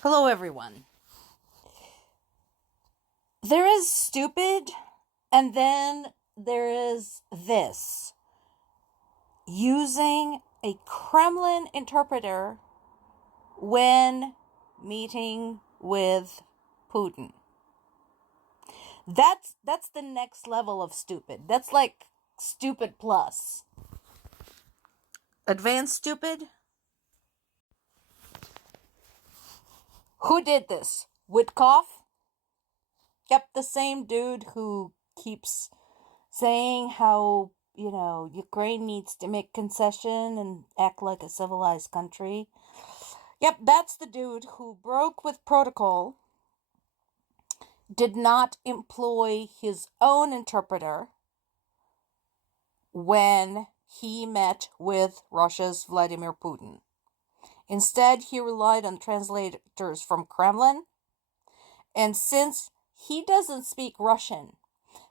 Hello, everyone. There is stupid, and then there is this. Using a Kremlin interpreter when meeting with Putin. That's the next level of stupid. That's like stupid plus. Advanced stupid? Who did this? Wytkoff? Yep, the same dude who keeps saying how, Ukraine needs to make concession and act like a civilized country. Yep, that's the dude who broke with protocol, did not employ his own interpreter when he met with Russia's Vladimir Putin. Instead, he relied on translators from Kremlin, and since he doesn't speak Russian,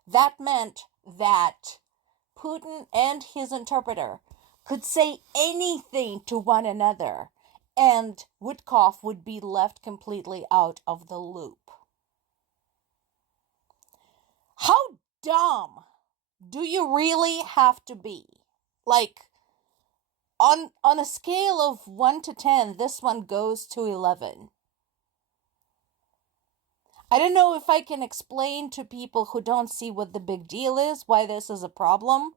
that meant that Putin and his interpreter could say anything to one another, and Wytkoff would be left completely out of the loop. How dumb do you really have to be? Like, on a scale of 1 to 10, this one goes to 11. I don't know if I can explain to people who don't see what the big deal is why this is a problem.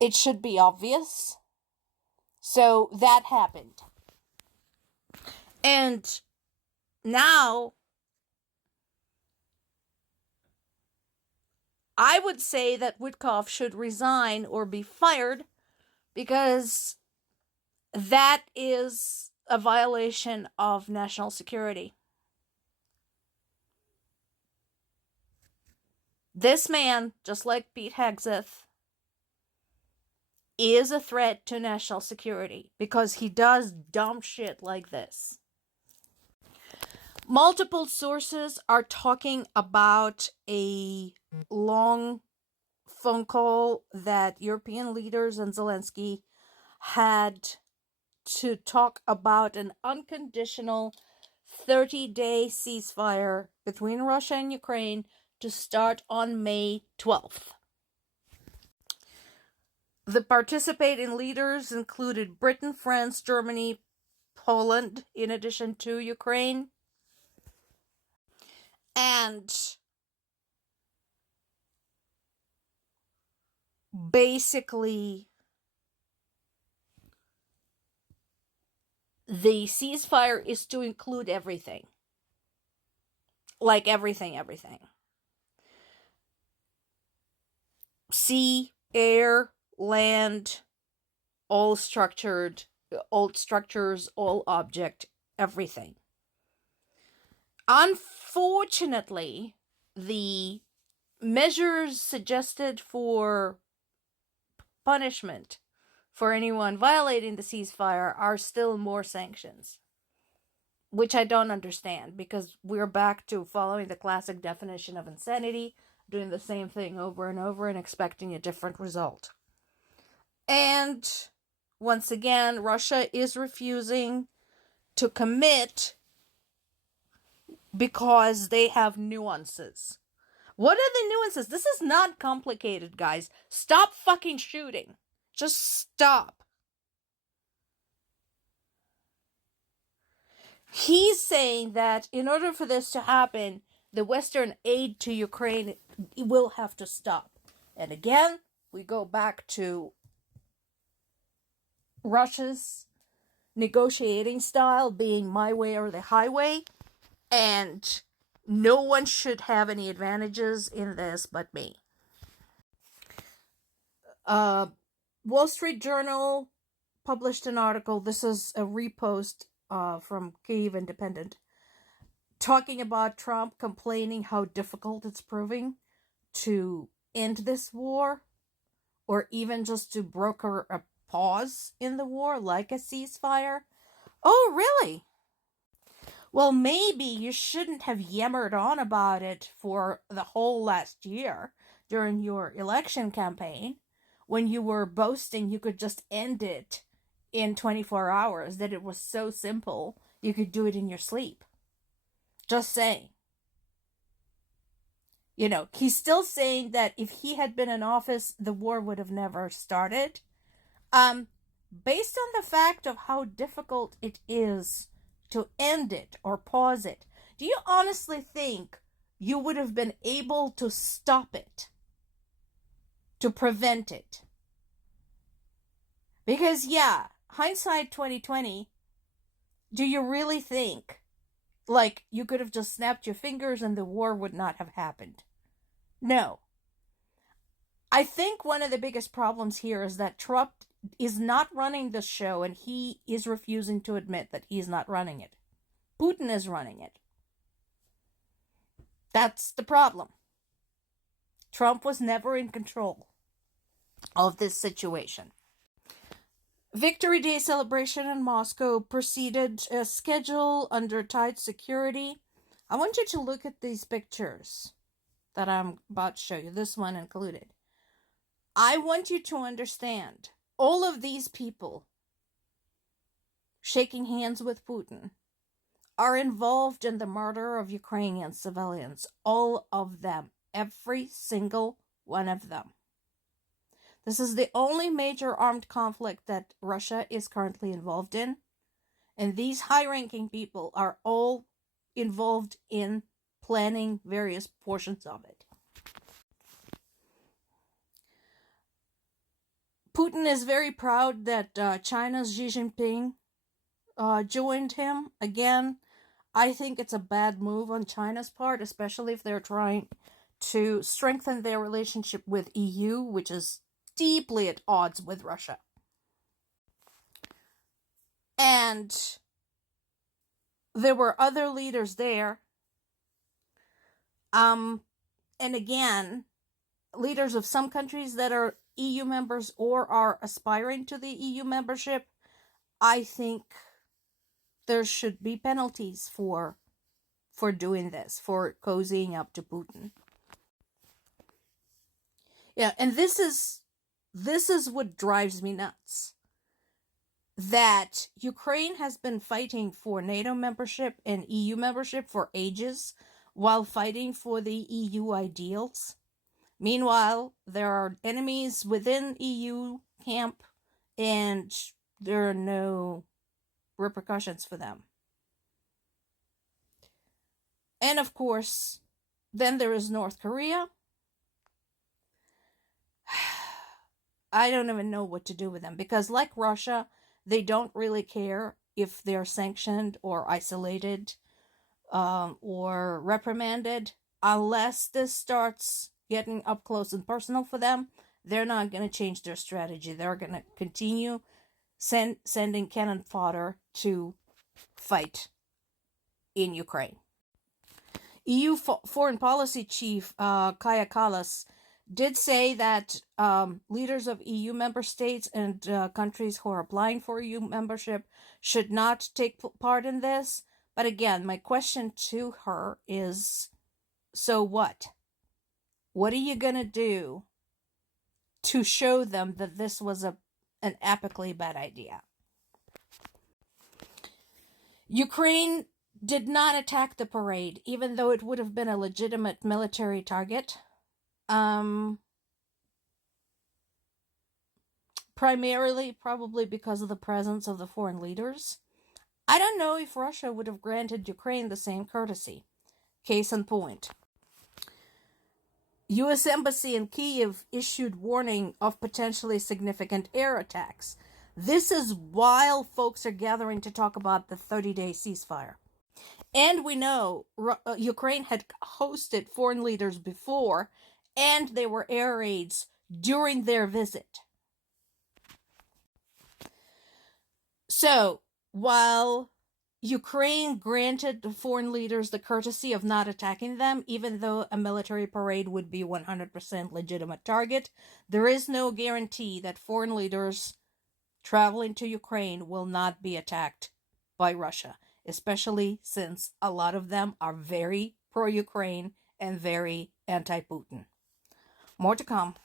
It should be obvious. So that happened. And now I would say that Wytkoff should resign or be fired because that is a violation of national security. This man, just like Pete Hegseth, is a threat to national security because he does dumb shit like this. Multiple sources are talking about a long phone call that European leaders and Zelensky had to talk about an unconditional 30-day ceasefire between Russia and Ukraine to start on May 12th. The participating leaders included Britain, France, Germany, Poland, in addition to Ukraine. And basically, the ceasefire is to include everything. Like everything. Sea, air, land, all structures, all object, everything. Unfortunately, the measures suggested for punishment for anyone violating the ceasefire are still more sanctions, which I don't understand because we're back to following the classic definition of insanity, doing the same thing over and over and expecting a different result. And once again, Russia is refusing to commit because they have nuances. What are the nuances? This is not complicated, guys. Stop fucking shooting. Just stop. He's saying that in order for this to happen, the Western aid to Ukraine will have to stop. And again, we go back to Russia's negotiating style being my way or the highway, and no one should have any advantages in this but me. Wall Street Journal published an article. This is a repost from Kyiv Independent, talking about Trump complaining how difficult it's proving to end this war, or even just to broker a pause in the war, like a ceasefire. Oh, really? Well, maybe you shouldn't have yammered on about it for the whole last year during your election campaign, when you were boasting you could just end it in 24 hours, that it was so simple You could do it in your sleep. Just saying. You know, he's still saying that if he had been in office, the war would have never started. Based on the fact of how difficult it is to end it or pause it, do you honestly think you would have been able to stop it, to prevent it? Because, yeah, hindsight 2020, do you really think, like, you could have just snapped your fingers and the war would not have happened? No. I think one of the biggest problems here is that Trump is not running the show, and he is refusing to admit that he's not running it. Putin is running it. That's the problem. Trump was never in control of this situation. Victory Day celebration in Moscow proceeded as scheduled under tight security. I want you to look at these pictures that I'm about to show you, this one included. I want you to understand, all of these people shaking hands with Putin are involved in the murder of Ukrainian civilians. All of them. Every single one of them. This is the only major armed conflict that Russia is currently involved in. And these high-ranking people are all involved in planning various portions of it. Putin is very proud that China's Xi Jinping joined him. Again, I think it's a bad move on China's part, especially if they're trying to strengthen their relationship with EU, which is deeply at odds with Russia. And there were other leaders there. And again, leaders of some countries that are EU members or are aspiring to the EU membership. I think there should be penalties for doing this, for cozying up to Putin. Yeah, and this is what drives me nuts. That Ukraine has been fighting for NATO membership and EU membership for ages, while fighting for the EU ideals. Meanwhile, there are enemies within EU camp, and there are no repercussions for them. And of course, then there is North Korea. I don't even know what to do with them, because like Russia, they don't really care if they're sanctioned or isolated or reprimanded. Unless this starts getting up close and personal for them, they're not going to change their strategy. They're going to continue sending cannon fodder to fight in Ukraine. EU Foreign Policy Chief Kaja Kallas did say that leaders of EU member states and countries who are applying for EU membership should not take part in this. But again, my question to her is, so what? What are you going to do to show them that this was an epically bad idea? Ukraine did not attack the parade, even though it would have been a legitimate military target. Primarily, probably because of the presence of the foreign leaders. I don't know if Russia would have granted Ukraine the same courtesy. Case in point. U.S. Embassy in Kyiv issued warning of potentially significant air attacks. This is while folks are gathering to talk about the 30-day ceasefire. And we know Ukraine had hosted foreign leaders before, and there were air raids during their visit. So, while Ukraine granted the foreign leaders the courtesy of not attacking them, even though a military parade would be 100% legitimate target, there is no guarantee that foreign leaders traveling to Ukraine will not be attacked by Russia, especially since a lot of them are very pro-Ukraine and very anti-Putin. More to come.